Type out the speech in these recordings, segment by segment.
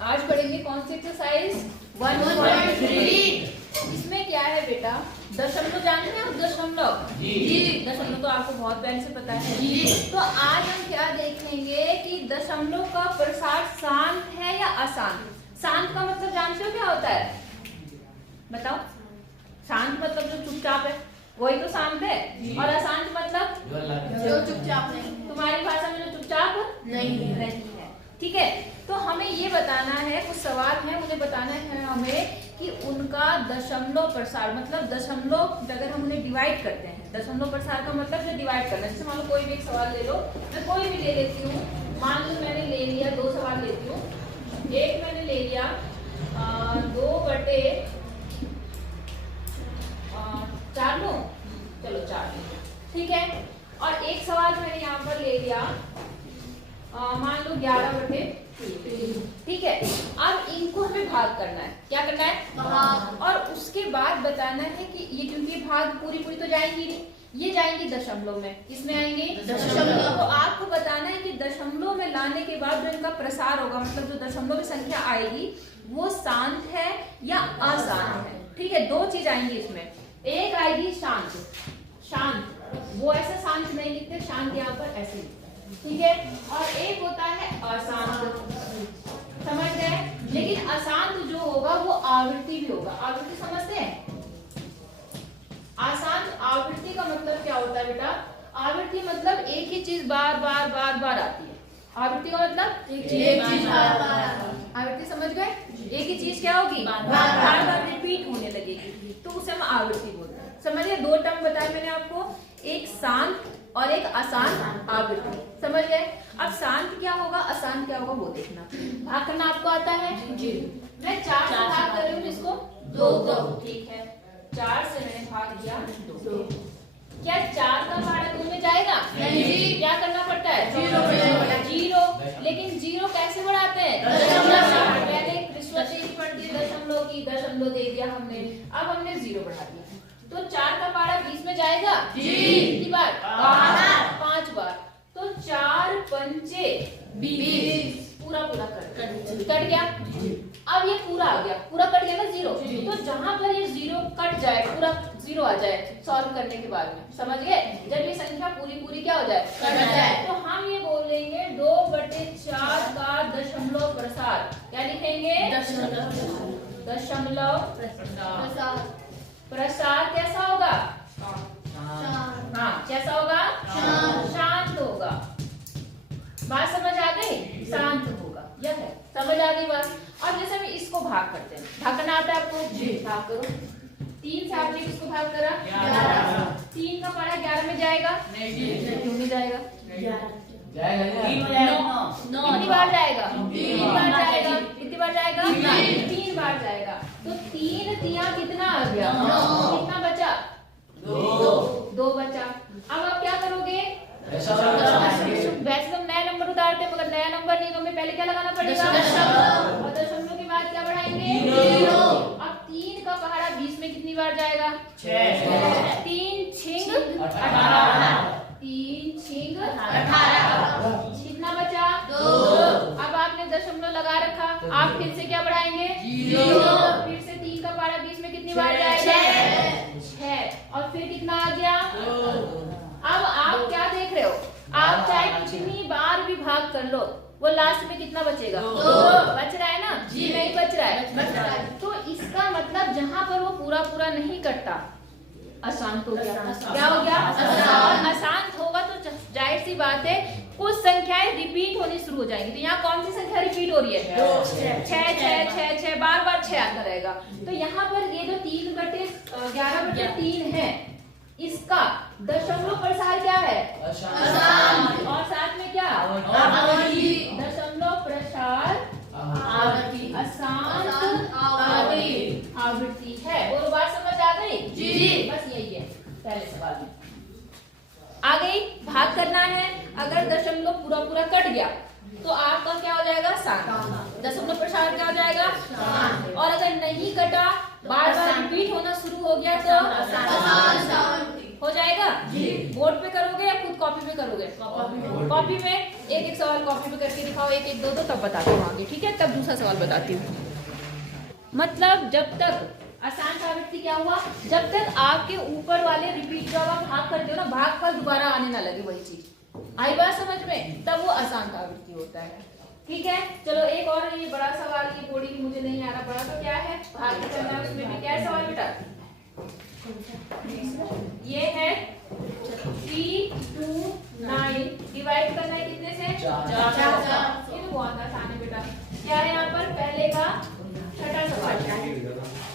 आज पढ़ेंगे कौन सी एक्सरसाइज 1.3। इसमें क्या है बेटा, दशमलव जानते हैं आप? दशमलव जी, दशमलव तो आपको बहुत पहले से पता है जी। तो आज हम क्या देखेंगे कि दशमलव का प्रसार शांत है या अशांत। शांत का मतलब जानते हो क्या होता है, बताओ? शांत मतलब जो चुपचाप है वही तो शांत है, और अशांत मतलब जो चुपचाप नहीं। तुम्हारी भाषा में जो चुपचाप नहीं है, ठीक है। तो हमें ये बताना है, कुछ सवाल है उन्हें बताना है हमें कि उनका दशमलव प्रसार मतलब दशमलव अगर हम उन्हें डिवाइड करते हैं, दशमलव प्रसार का मतलब जो डिवाइड करना। जैसे मान लो कोई भी एक सवाल ले लो, मैं कोई भी ले लेती हूँ, मान लो मैंने ले लिया 2 सवाल लेती हूँ। एक मैंने ले लिया 2/4 लो, चलो 4 ठीक है। और एक सवाल मैंने यहाँ पर ले लिया मान लो 11/3, ठीक है। अब इनको हमें भाग करना है, क्या करना है? भाग। और उसके बाद बताना है कि ये, क्योंकि भाग पूरी तो जाएंगी नहीं, ये जाएंगी दशमलव में। किसमें आएंगे? दशमलव। तो आपको बताना है कि दशमलव में लाने के बाद जो इनका प्रसार होगा, मतलब जो दशमलव की संख्या आएगी वो शांत है या अशांत है, ठीक है। 2 चीज आएंगी इसमें, एक आएगी शांत, शांत वो ऐसे शांत नहीं लिखते, शांत यहाँ पर ऐसे लिखते हैं, ठीक है। और एक होता है अशांत, समझ गए? लेकिन अशांत जो होगा वो आवृत्ति भी होगा। आवृत्ति समझते हैं? अशांत आवृत्ति का मतलब क्या होता है बेटा? आवृत्ति मतलब एक ही चीज बार बार आती है। आवृत्ति का मतलब एक चीज बार। आवृत्ति समझ गए? एक ही चीज क्या होगी? बार रिपीट होने लगेगी, तो उसे हम आवृत्ति बोलते हैं। समझिए, 2 टर्म बताए मैंने आपको, एक शांत और एक अशांत आवृत्ति, समझ गए? अब शांत क्या होगा, अशांत क्या होगा वो देखना। भाग करना आपको आता है जी। मैं 4 से भाग कर रही हूँ इसको 2, ठीक है। 4 से मैंने भाग दिया 2। क्या 4 का भाड़ा 2 में जाएगा? नहीं। क्या करना पड़ता है? 0। लेकिन 0 कैसे बढ़ाते हैं? पहले रिश्वत पड़ दी दशमलव की, दशमलव दे दिया हमने, अब हमने 0 बढ़ा दिया। तो 4 का पारा 20 में जाएगा जी। कितनी बार? 5 बार। तो 4 पंचे 20, पूरा कट गया। अब ये पूरा आ गया, पूरा कट गया ना 0। तो जहां पर ये 0 कट जाए, पूरा 0 आ जाए सॉल्व करने के बाद में, समझ गए? जब ये संख्या पूरी क्या हो जाए? कट जाए। तो हम ये बोलेंगे 2/4 का दशमलव प्रसार। क्या लिखेंगे? दशमलव प्रसार कैसा होगा? हाँ, कैसा होगा? शांत होगा। बात समझ आ गई? शांत होगा, यह है, समझ आ गई बात। अब जैसे हम इसको भाग करते हैं, भाग करना आता है आपको जी? भाग करो। 3 से आपने किसको भाग करा? 11। 3 का पारा 11 में जाएगा? नहीं। क्यों नहीं जाएगा? कितनी बार जाएगा? 3 बार जाएगा। कितनी बार जाएगा? 3 बार जाएगा। तो 3 दिया कितना आ गया? 9। कितना बचा? 2 बचा। अब आप क्या करोगे? वैसे तो नया नंबर उतारते हैं, मगर नया नंबर नहीं, तो हमें पहले क्या लगाना पड़ेगा? और दशमलव के बाद क्या बढ़ाएंगे? 0। अब 3 का पहाड़ा 20 में कितनी बार जाएगा? 6। 3 छिंग 18। 3 छिंग 18। कितना बचा? 2। अब आपने दशमलव लगा रखा, आप फिर से क्या बढ़ाएंगे? 0। फिर से 3 का पारा 20 में कितनी बार जाएगा? 6। और फिर कितना आ गया? अब आप क्या देख रहे हो? आप चाहे कितनी बार भी भाग कर लो, वो लास्ट में कितना बचेगा? 2 बच रहा है ना जी? नहीं बच रहा है। तो इसका मतलब जहां पर वो पूरा नहीं कटता, अशांत हो गया। क्या हो गया? अशांत होगा तो जाहिर सी बात है कुछ संख्याएं रिपीट होनी शुरू हो जाएंगी। तो यहाँ कौन सी संख्या रिपीट हो रही है? 6 बार 6 आता रहेगा। तो यहाँ पर ये जो 3/11/3 है, इसका दशमलव प्रसार क्या है? अशांत। और साथ में क्या? दशमलव प्रसार अशांत आवृत्ति है। वो बात समझ आ गई जी? बस यही है पहले सवाल में। आ गई? भाग करना है, अगर दशमलव पूरा कट गया तो आपका क्या हो जाएगा? शांत। दशमलव प्रसार क्या हो जाएगा? शांत। और अगर नहीं कटा, बार रिपीट होना शुरू हो गया तो अशांत हो जाएगा जी। बोर्ड पे करोगे या खुद कॉपी पे करोगे? कॉपी में। एक एक सवाल कॉपी पे करके दिखाओ, एक एक दो दो, तब बताती हूँ आगे, ठीक है? तब दूसरा सवाल बताती हूँ। मतलब जब तक आसान आवृत्ति क्या हुआ, जब तक आपके ऊपर वाले रिपीट जब आप भाग करते हो ना, भाग कर दोबारा आने ना लगे वही चीज, आई बात समझ में, तब वो आसान आवृत्ति होता है। ठीक है, चलो एक और ये बड़ा सवाल की बोर्डी मुझे नहीं आ रहा बड़ा, तो क्या है आगे चलना है, उसमें भी क्या है सवाल बेटा, ये है 3 2 9 डिवाइड करना है कितने से, 4। ये तो बहुत आसान है बेटा। क्या है यहाँ पर, पहले का छठा सवाल,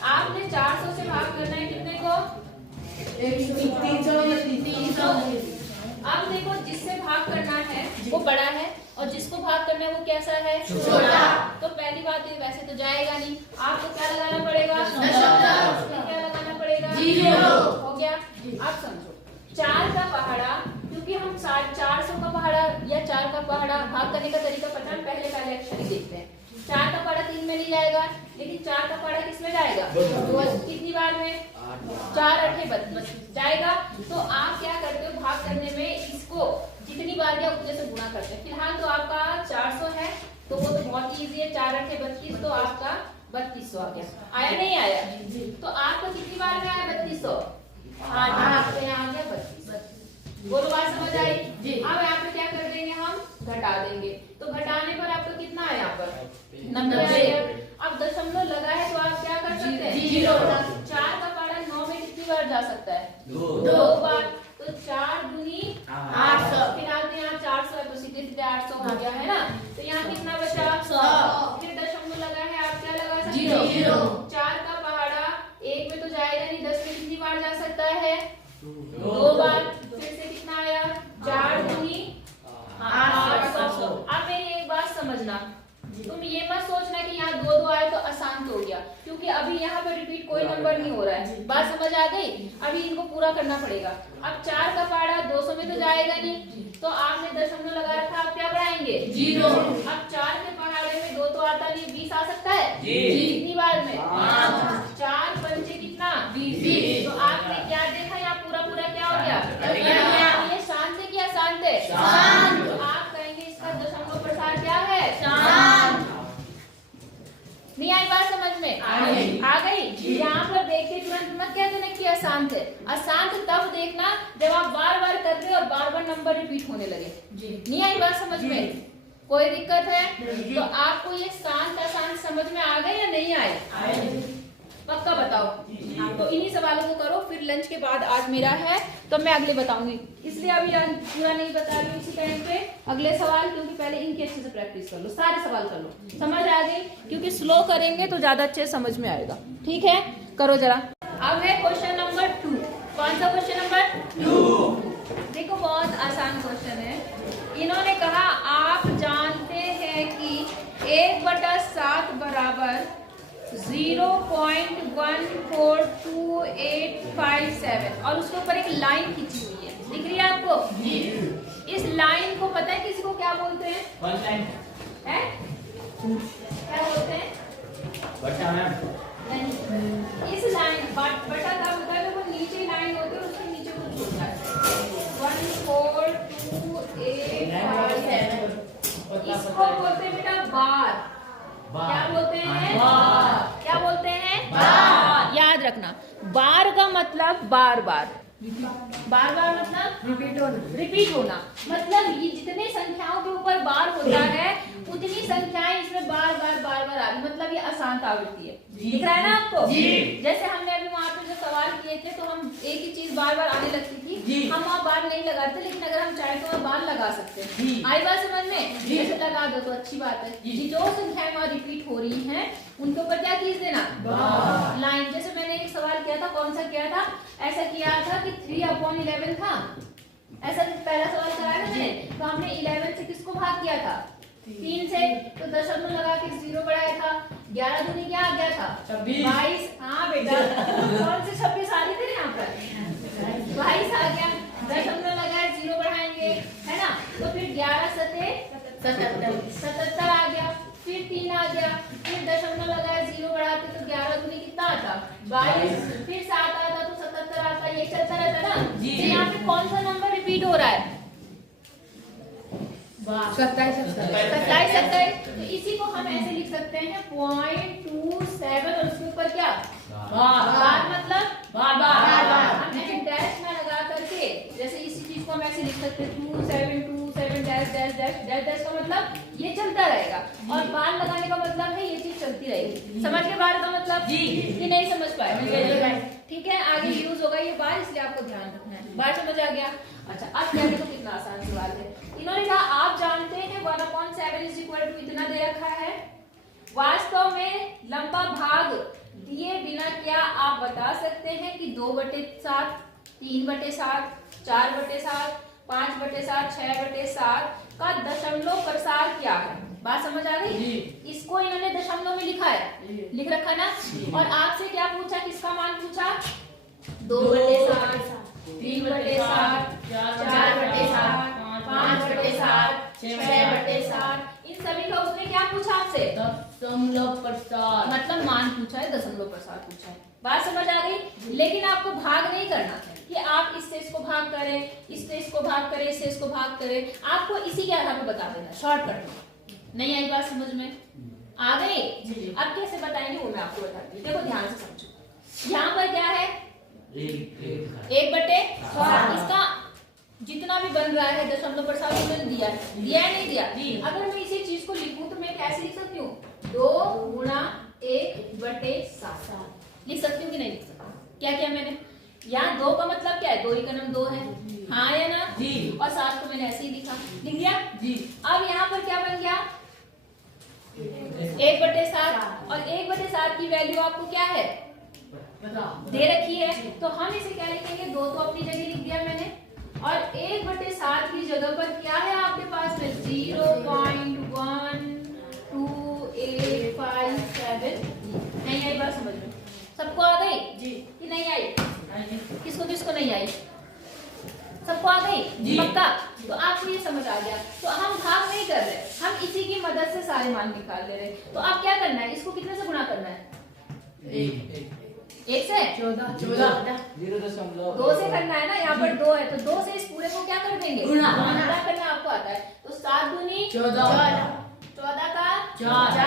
आपने 400 से भाग करना है कितने को, 300। अब देखो जिससे भाग करना है वो बड़ा है और जिसको भाग करना है वो कैसा है, छोटा। तो पहली बात है वैसे तो जाएगा नहीं, आपको क्या लगाना पड़ेगा, क्या लगाना पड़ेगा, 0 हो गया। अब समझो 4 का पहाड़ा, क्योंकि हम 400 का पहाड़ा या 4 का पहाड़ा भाग करने का तरीका पता है, पहले का लेक्चर ही देखते हैं। 4 का पहाड़ा 3 में नहीं जाएगा, लेकिन 4 का पहाड़ा किस में जाएगा, कितनी बार में, 4 8 32 जाएगा। तो आप क्या करते हो भाग करने में, इसको जितनी बार या उतने से गुणा करते हैं। फिलहाल तो आपका 400 है तो वो तो बहुत इजी है, 4 8 32, तो आपका 3200 आ गया, आया नहीं आया, तो आपको कितनी बार में आया 3200, आपके यहाँ आ गया 32। बोलो बात समझ आई। अब यहाँ पे क्या कर देंगे हम, घटा देंगे, तो घटाने पर आपको कितना है यहाँ पर 90। अब दशमलव लगा है तो आप क्या कर सकते हैं, 0। 4 का पहाड़ा 9 में कितनी बार जा सकता है, 2 बार, तो 4 दूनी 800। फिर आपके यहाँ 400 है तो सीधे सीधे 800 हो गया है ना, तो यहाँ कितना बचा 100। फिर दशमलव लगा है, आप क्या लगा सकते हो, 0। 4 का पहाड़ा 1 में तो जाएगा नहीं, 10 में कितनी बार जा सकता है, 2 बार। फिर से कितना आया, 4 दूनी 800। अब मेरी एक बात समझना, तुम ये मत सोचना कि यहाँ 2 2 आए तो आसान तो हो गया, क्योंकि अभी यहाँ पर रिपीट कोई नंबर नहीं हो रहा है, बात समझ आ गई। अभी इनको पूरा करना पड़ेगा। अब 4 का पहाड़ा 200 में तो जाएगा नहीं, तो आपने दशमलव लगा रखा, आप क्या बढ़ाएंगे, 0। अब 4 के पहाड़े में 2 तो आता नहीं, 20 आ सकता है, कितनी बार में, 4 पंचे कितना, 20। तो आपने क्या देखा, यहाँ पूरा पूरा क्या हो गया, ये शांत है कि अशांत है, तो आप कहेंगे इसका दशमलव प्रसार क्या है, नहीं आई बात समझ में, आ गई। यहाँ पर देख के तुरंत मत कह देना कि अशांत है, अशांत तब देखना जब आप बार बार कर रहे हो और बार बार नंबर रिपीट होने लगे। नहीं आई बात समझ में, कोई दिक्कत है, तो आपको ये शांत अशांत समझ में आ गए या नहीं आए, पक्का बताओ। तो इन्हीं सवालों को करो, फिर लंच के बाद आज मेरा है तो मैं अगले बताऊंगी, इसलिए अभी पूरा नहीं बता रही हूँ इसी टाइम पे अगले सवाल, क्योंकि पहले इनकी अच्छे से प्रैक्टिस कर लो, सारे सवाल कर लो, समझ आ गई, क्योंकि स्लो करेंगे तो ज्यादा अच्छे समझ में आएगा। ठीक है, करो जरा। अब है क्वेश्चन नंबर 2। कौन सा क्वेश्चन नंबर 2? देखो बहुत आसान क्वेश्चन है। इन्होंने कहा आप जानते हैं कि 1/7 बराबर 0.142857 और उसके ऊपर एक लाइन खींची हुई है, दिख रही है आपको, इस लाइन को पता है किसी को क्या बोलते हैं, है? क्या बोलते हैं, बटा मैम, नहीं, इस लाइन बटा का होता है, तो वो नीचे लाइन होती है, उसके नीचे कुछ होता है, 14287, इसको बोलते हैं बेटा बार। क्या बोलते हैं, क्या बोलते हैं, बार। याद रखना, बार का मतलब बार बार, बार बार मतलब रिपीट होना, मतलब ये जितने संख्याओं के ऊपर बार होता है उतनी संख्याएं इसमें बार बार आ रही, मतलब ये अशांत आवृत्ति है। दिख रहा है ना आपको, जैसे हमने अभी वहाँ पे जो सवाल किए थे, तो हम एक ही चीज बार बार आने लगती थी, हम वहाँ बार नहीं लगाते, लेकिन अगर हम चाहे तो बार लगा सकते हैं। आई बात समझ में, जैसे लगा दो तो अच्छी बात है, जो संख्याएं वहाँ रिपीट हो रही हैं उनके ऊपर क्या खींच देना, लाइन। जैसे मैंने एक सवाल किया था, कौन सा किया था, ऐसा किया था कि 3/11 था, ऐसा पहला सवाल कराया था मैंने, तो हमने 11 से किसको भाग किया था, 3 से, तो दशमलव लगा के 0 बढ़ाया था, 11 दूनी क्या आ गया था, 22। हाँ बेटा, कौन से 26 आ रहे थे यहाँ पर, 22 आ गया, दशमलव लगाया 0 बढ़ाएंगे, है ना, तो फिर 11 सते 77 आ गया, फिर 3 आ गया, फिर दशमलव लगाया 0 बढ़ाते तो 11 दूनी कितना आता, 22, फिर 7 आता तो 77 आता, ये चलता रहता ना। तो यहाँ पे कौन सा नंबर रिपीट हो रहा है, 27 27। तो इसी को हम ऐसे लिख सकते हैं 0.27 और उसके ऊपर क्या बार, मतलब बार। हम ऐसे डैश में लगा करके जैसे इसी चीज को हम ऐसे लिख सकते हैं 27 dash dash dash dash dash का मतलब ये चलता रहेगा और बार लगाने का मतलब है ये चीज चलती रहेगी। समझ के बार का मतलब जी कि नहीं समझ पाए? ठीक है, आगे यूज होगा ये बार, इसलिए आपको ध्यान रखना है। बार समझ आ गया? अच्छा, अब क्या देखो कितना आसान सवाल है। इन्होंने कहा आप जानते हैं 1/7 इज इक्वल टू इतना दे रखा है। वास्तव में लंबा भाग दिए बिना क्या आप बता सकते हैं कि 2/7, 3/7, 4/7, 5/7, 6/7 का दशमलव प्रसार क्या है? बात समझ आ गई? इसको इन्होंने दशमलव में लिखा है, लिख रखा ना। और आपसे क्या पूछा, किसका मान पूछा? 2/7, 3/7, 4/7, 5/7, 6/7। इन सभी का उसने क्या पूछा आपसे? दशमलव प्रसार, मतलब मान पूछा है, दशमलव प्रसार पूछा है। बात समझ आ गई? लेकिन आपको भाग नहीं करना कि आप इससे इसको भाग करें, इससे इसको भाग करें, इससे इसको भाग करें। आपको इसी के आधार पर बता देना, शॉर्टकट में। नहीं आई बात समझ में? आ गई? अब कैसे बताएंगे वो मैं आपको बताती हूँ। देखो ध्यान से समझो। यहाँ पर क्या है? 1/7। इसका जितना भी बन रहा है दशमलव प्रसार उन्होंने दिया है, दिया है नहीं दिया? अगर मैं इसी चीज को लिखूं तो मैं कैसे लिख सकती हूँ? 2 गुणा 1/7 लिख सकती हूँ कि नहीं लिख सकती? क्या किया मैंने? यहाँ 2 का मतलब क्या है? 2 ही का नाम 2 है, हाँ या ना? जी। और 7 को मैंने ऐसे ही लिखा, लिख दिया जी। अब यहाँ पर क्या बन गया? 1/7। और 1/7 की वैल्यू आपको क्या है? दे रखी है। तो हम इसे क्या लिखेंगे? 2 तो अपनी जगह लिख दिया मैंने, और 1/7 की जगह पर क्या है आपके पास में? 0.12857। नहीं आई बात समझ में? सबको आ गई जी कि नहीं आई? किसको किसको नहीं आई? सबको आ गई जी? पक्का? तो आपको ये समझ आ गया। तो हम भाग नहीं कर रहे, हम इसी की मदद से सारे मान निकाल ले रहे। तो अब क्या करना है? इसको कितने से गुणा करना है? 1 से 14 2 से करना है ना। यहाँ पर 2 है तो 2 से इस पूरे को क्या कर देंगे? गुणा करना आपको आता है। तो 7 दूनी 14, 14 का 4,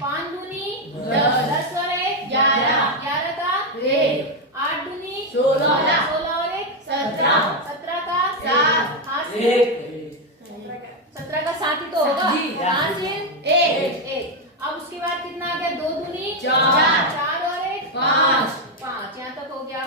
5 दूनी 10 और 1 11, 11 का 1, 8 दूनी 16, 16 और 1 17, 17 का 7, 17 का 7 ही तो होगा, 5 1। अब उसके बाद कितना आ गया? 2 दूनी 4, 4 और 1 5, 5 यहाँ तक हो गया।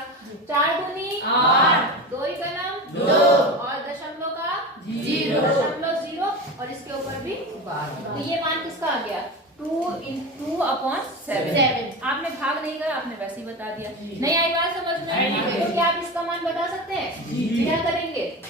4 दूनी 8, 2 ही का नाम 2 और दशमलव का 0.0 और इसके ऊपर भी 12। तो ये मान किसका आ गया? 2/7। आपने भाग नहीं करा, आपने वैसे ही बता दिया। नहीं आई बात समझ में? तो क्या आप इसका मान बता सकते हैं? क्या करेंगे?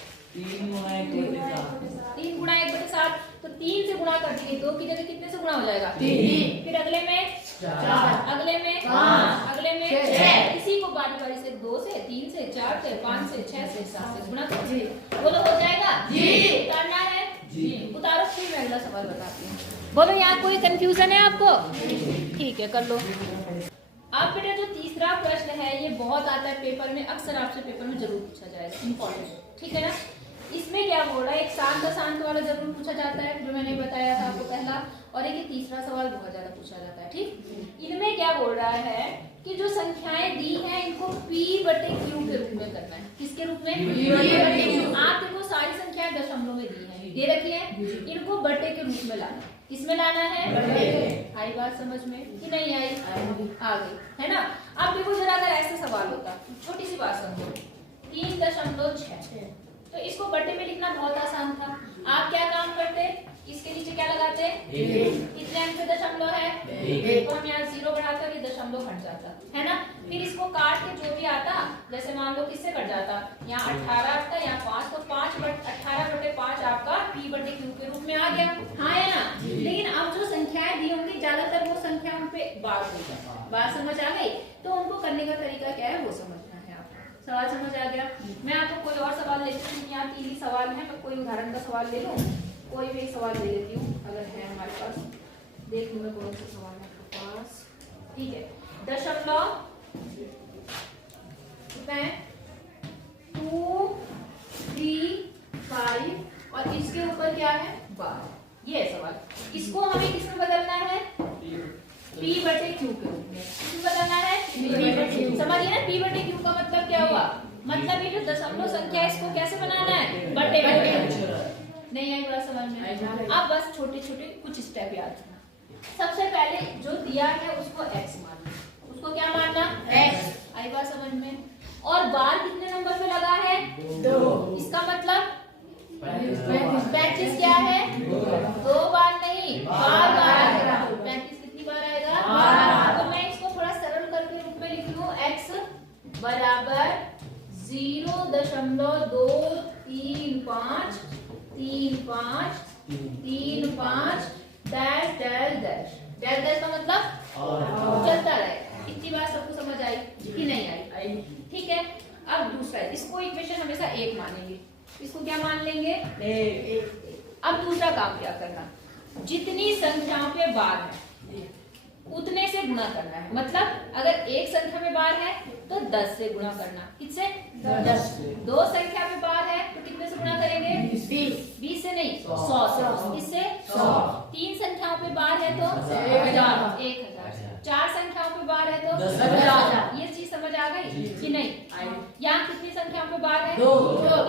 3 गुणा 1/7। तो 3 से गुणा कर देंगे, 2 की जगह कितने से गुणा हो जाएगा? 3। फिर अगले में 4, अगले में 5, अगले में 6। इसी को बारी बारी से 2 से 3 से 4 से 5 से 6 से 7 से गुणा कर दीजिए। बोलो हो जाएगा जी? उतारना है जी? उतारो, फिर मैं अगला सवाल बताती हूँ। बोलो यहाँ कोई कंफ्यूजन है आपको? ठीक है, कर लो। अब बेटा जो तीसरा प्रश्न है ये बहुत आता है पेपर में, अक्सर आपसे पेपर में जरूर पूछा जाएगा, इम्पोर्टेंट। ठीक है ना? इसमें क्या बोल रहा है? एक शांत वाला जरूर पूछा जाता है जो मैंने बताया था आपको पहला, और एक तीसरा सवाल बहुत ज्यादा पूछा जाता है। ठीक, इनमें क्या बोल रहा है कि जो संख्याएं दी हैं इनको P/Q के रूप में करना है। किसके रूप में? P/Q। आप देखो सारी संख्याएं दशमलव में दी है, दे रखी है, इनको बटे के रूप में लाना। किसमें लाना है? आई बात समझ में कि नहीं आई? आ गई है ना? अब देखो जरा, अगर ऐसे सवाल होता, छोटी सी बात समझो, 3.6, तो इसको बटे में लिखना बहुत आसान था। आप क्या काम करते? इसके नीचे क्या लगाते? कितने अंक से दशमलव है? तो हम यहाँ 0 बढ़ाकर ये दशमलव हट जाता है ना। फिर इसको काट के जो भी आता, जैसे मान लो किससे कट जाता, यहाँ 18 आता, यहाँ 5, तो 18/5 आपका P/Q के रूप में आ गया, हाँ है ना? लेकिन अब जो संख्याएं दी होंगी ज्यादातर वो संख्या उन पे बार होगा। बात समझ आ गई? तो उनको करने का तरीका क्या है वो समझना है आपको। सवाल समझ आ गया? मैं आपको कोई और सवाल लेती हूँ, यहाँ 3 ही सवाल है, मैं कोई उदाहरण का सवाल ले लूँ, कोई भी सवाल ले लेती हूँ अगर है हमारे पास। देख लूँ मैं कौन सा सवाल है आपके पास। ठीक है, दशमलव 2, 3, 5 और इसके ऊपर क्या है? बार, ये है सवाल। इसको हमें किसमें बदलना है? P बटे Q के रूप में। किसमें बदलना है? समझिए ना, P बटे Q का मतलब क्या हुआ? मतलब ये जो दशमलव संख्या है इसको कैसे बनाना है? बटे बटे। नहीं आई बात समझ में? अब बस छोटे छोटे कुछ स्टेप याद रखना। सबसे पहले जो दिया है उसको x मानना। उसको क्या मानना? x। आई बात समझ में? और बार कितने नंबर पे लगा है? 2। इसका मतलब 35 क्या है? 2 बार नहीं, बार बार। 35 कितनी बार आएगा? तो मैं इसको थोड़ा सरल करके रूप में लिख लूं, x बराबर 0.2353535 dash dash dash. Dash dash का मतलब चलता रहेगा। इतनी बात सबको समझ आई कि नहीं आई? ठीक है। अब दूसरा, इसको इक्वेशन हमेशा 1 मानेंगे, इसको क्या मान लेंगे? 1। अब दूसरा काम क्या करना, जितनी संख्याओं पे बार है उतने से गुणा करना है। मतलब अगर एक संख्या में बार है तो 10 से गुणा करना। किससे? 10 से। 2 संख्या में बार है तो कितने से गुणा करेंगे? 20 से नहीं, 100 से। किससे? 100। 3 संख्याओं पे बार है तो 1000। 4 संख्याओं पे बार है तो 10,000। ये चीज समझ आ गई कि नहीं? यहाँ कितनी संख्याओं पे बार है? 2।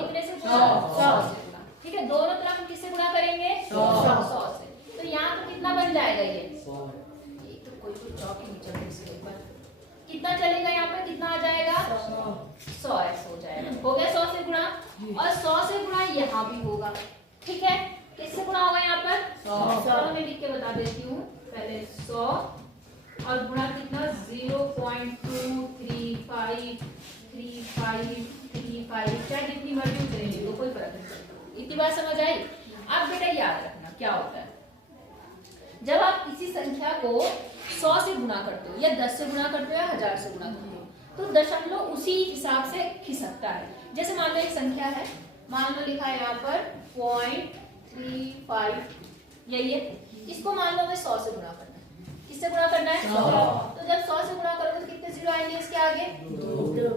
कितने से? 100 से गुणा। ठीक है, दोनों तरफ हम किससे गुणा करेंगे? 100 से। तो यहाँ तो कितना बन जाएगा? ये कोई चौक ही नहीं चलेगा इसके ऊपर। कितना चलेगा यहाँ पर? कितना आ जाएगा? 100x हो जाएगा। हो गया 100 से गुणा, और 100 से गुणा यहाँ भी होगा। ठीक है, किससे गुणा होगा यहाँ पर? 100। मैं लिख के बता देती हूँ पहले। 100 और गुणा कितना? 0.2353535, चाहे जितनी मर्जी उतरेंगे तो कोई फर्क नहीं पड़ता। इतनी बात समझ आई? अब बेटा याद रखना क्या होता है, जब आप किसी संख्या को 100 से गुणा करते हो या 10 से गुणा करते हो या 1000 से गुणा करते हो तो दशमलव उसी हिसाब से खिसकता है। जैसे मान लो एक संख्या है, मान लो लिखा है यहाँ पर 0.35, यही है। इसको मान लो हमें 100 से गुणा करना है। किससे गुणा करना है? 100। तो जब 100 से गुणा करोगे तो कितने जीरो आएंगे इसके आगे?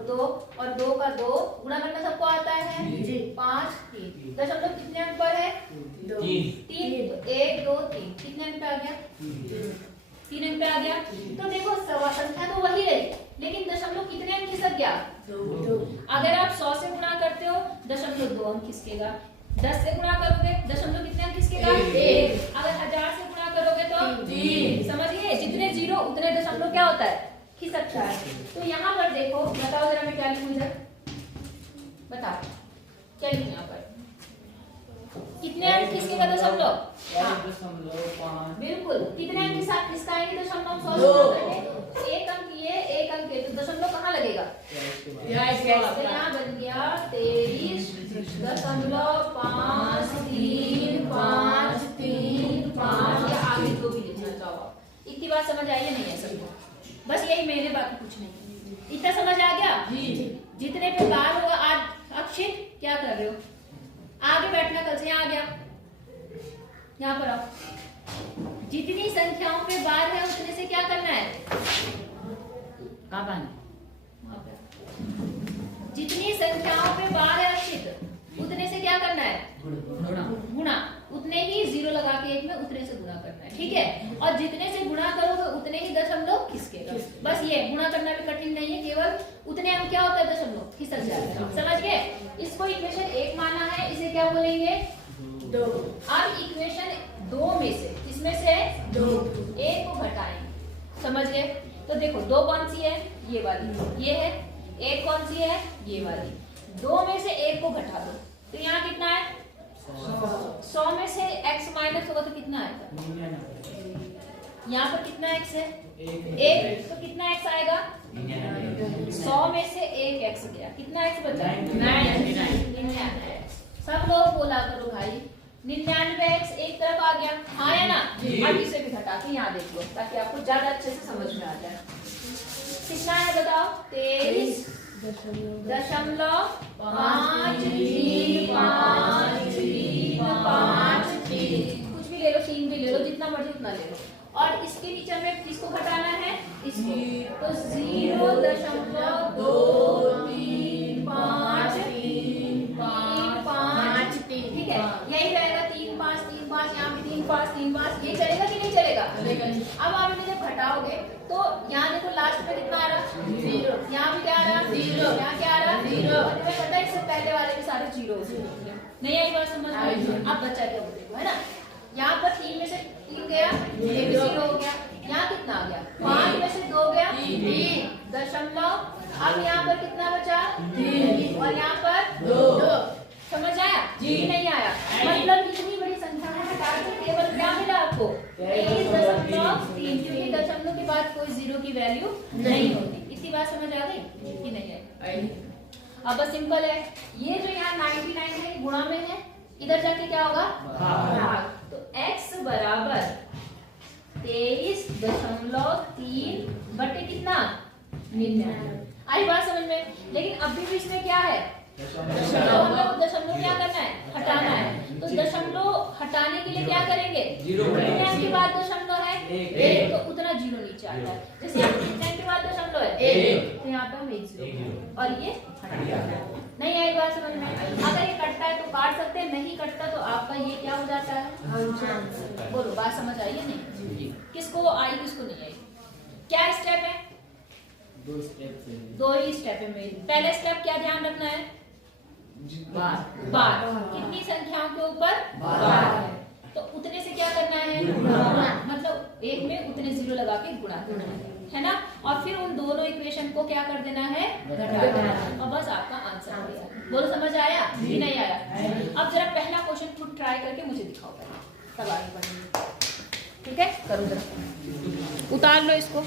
2। और 2 का 2 गुणा करना सबको आता है? 5 3। दशमलव कितने अंक पर है? 3। 1 2 3 कितने अंक पे आ गया? 3 अंक पे आ गया। तो देखो संख्या तो वही रही, लेकिन दशमलव कितने अंक खिसक गया? 2। अगर आप 100 से गुणा करते हो दशमलव 2 अंक खिसकेगा। 10 से गुणा करोगे दशमलव कितने अंक खिसकेगा? 1। अगर 1000 से गुणा करोगे तो 3। समझिए, जितने जीरो उतने दशमलव क्या होता है? खिसकता है। तो यहाँ पर देखो, बताओ जरा मैं क्या लिखूं इधर? बताओ क्या लिखूं यहाँ पर? कितने अंक खिसकेगा दशमलव? 5। बिल्कुल। कितने अंक खिसकाएंगे दशमलव? 100 से। एक अंक ये, एक अंक ये, तो दशमलव कहाँ लगेगा? तो यहाँ बन गया 23.53535। या आगे जो भी लिखना चाहो। इतनी बात समझ आई है नहीं है सबको? बस यही मेरे, बाकी कुछ नहीं। इतना समझ आ गया? जितने पे बार होगा। आज अक्षित क्या कर रहे हो? आगे बैठना, कल से यहाँ आ गया, यहाँ पर आओ। जितनी संख्याओं पे बार है उतने से क्या करना है? जितनी संख्याओं पे बार है अक्षित उतने से क्या करना है? गुणा। उतने ही जीरो लगा के एक में उतने से गुणा करना है। ठीक है, और जितने से गुणा करोगे उतने ही दशमलव खिसकेगा। बस ये गुणा करना भी कठिन नहीं है, केवल उतने हम क्या होता है? दशमलव खिसक जाता है। समझ गए? इसको इक्वेशन 1 माना है, इसे क्या बोलेंगे? 2। अब इक्वेशन 2 में से, इसमें से 2 1 को घटाएंगे। समझ गए? तो देखो 2 कौन सी है? ये वाली। ये है। 1 कौन सी है? ये वाली। 2 में से 1 को घटा दो तो यहाँ कितना है? 100 में से x माइनस होगा तो कितना आएगा? यहाँ पर कितना x है? 1। तो कितना x आएगा? 100 में से 1 x गया, कितना x बचा? 99। सब लोग बोला करो भाई 99x एक तरफ आ गया, हाँ या ना? अब इसे भी घटा के यहाँ देख लो ताकि आपको ज्यादा अच्छे से समझ में आ जाए। कितना है बताओ? 23.53535। कुछ भी ले लो, 3 भी ले लो, जितना मर्जी उतना ले लो। और इसके नीचे में किसको घटाना है? इसको। तो 0.23535। ठीक है, यही रहेगा 3 5 3 5 पे कितना आ रहा? 0। यहाँ भी क्या आ रहा? 0। यहाँ क्या आ रहा? 0। और तुम्हें पता है इससे पहले वाले भी सारे 0 नहीं आई बात समझ में? अब बच्चा क्या बोलेगा, है ना? यहाँ पर 3 में से 3 गया, 0 हो गया। यहाँ कितना आ गया? 5 में से 2 गया, 3 दशमलव। अब यहाँ पर कितना बचा? 3 और यहाँ पर 2। समझ आया? जी नहीं आया? मतलब इतनी बड़ी संख्या में हटा के केवल क्या मिला आपको? 23.3, क्योंकि दशमलव के बाद कोई 0 की वैल्यू नहीं होती। इतनी बात समझ आ गई कि नहीं आई? अब बस सिंपल है, ये जो यहाँ 99 है गुणा में है, इधर जाके क्या होगा? भाग। तो x बराबर 23.3 बटे कितना? 99। आई बात समझ में? लेकिन अभी भी इसमें क्या है? दशमलव क्या करना है? हटाना है। तो दशमलव हटाने के लिए क्या करेंगे? 99 के बाद दशमलव है 1, तो उतना 0 नीचे आता है। जैसे 99 के बाद दशमलव है 1, तो यहाँ पे हम 1 0 और ये नहीं आई बात समझ में? अगर ये कटता है तो काट सकते हैं, नहीं कटता तो आपका ये क्या हो जाता है? बोलो बात समझ आई है नहीं? किसको आई किसको नहीं आई? क्या स्टेप है? 2 ही स्टेप है मेरी। पहला स्टेप क्या ध्यान रखना है? बार। कितनी संख्याओं के ऊपर? बार। तो उतने से क्या करना है? मतलब 1 में उतने 0 लगा के गुणा करना है ना? और फिर उन दोनों इक्वेशन को क्या कर देना है? घटा देना है। और बस आपका आंसर आ गया। बोलो समझ आया कि नहीं आया? अब जरा पहला क्वेश्चन खुद ट्राई करके मुझे दिखाओ, तब आगे बढ़ेंगे। ठीक है, करो जरा, उतार लो इसको।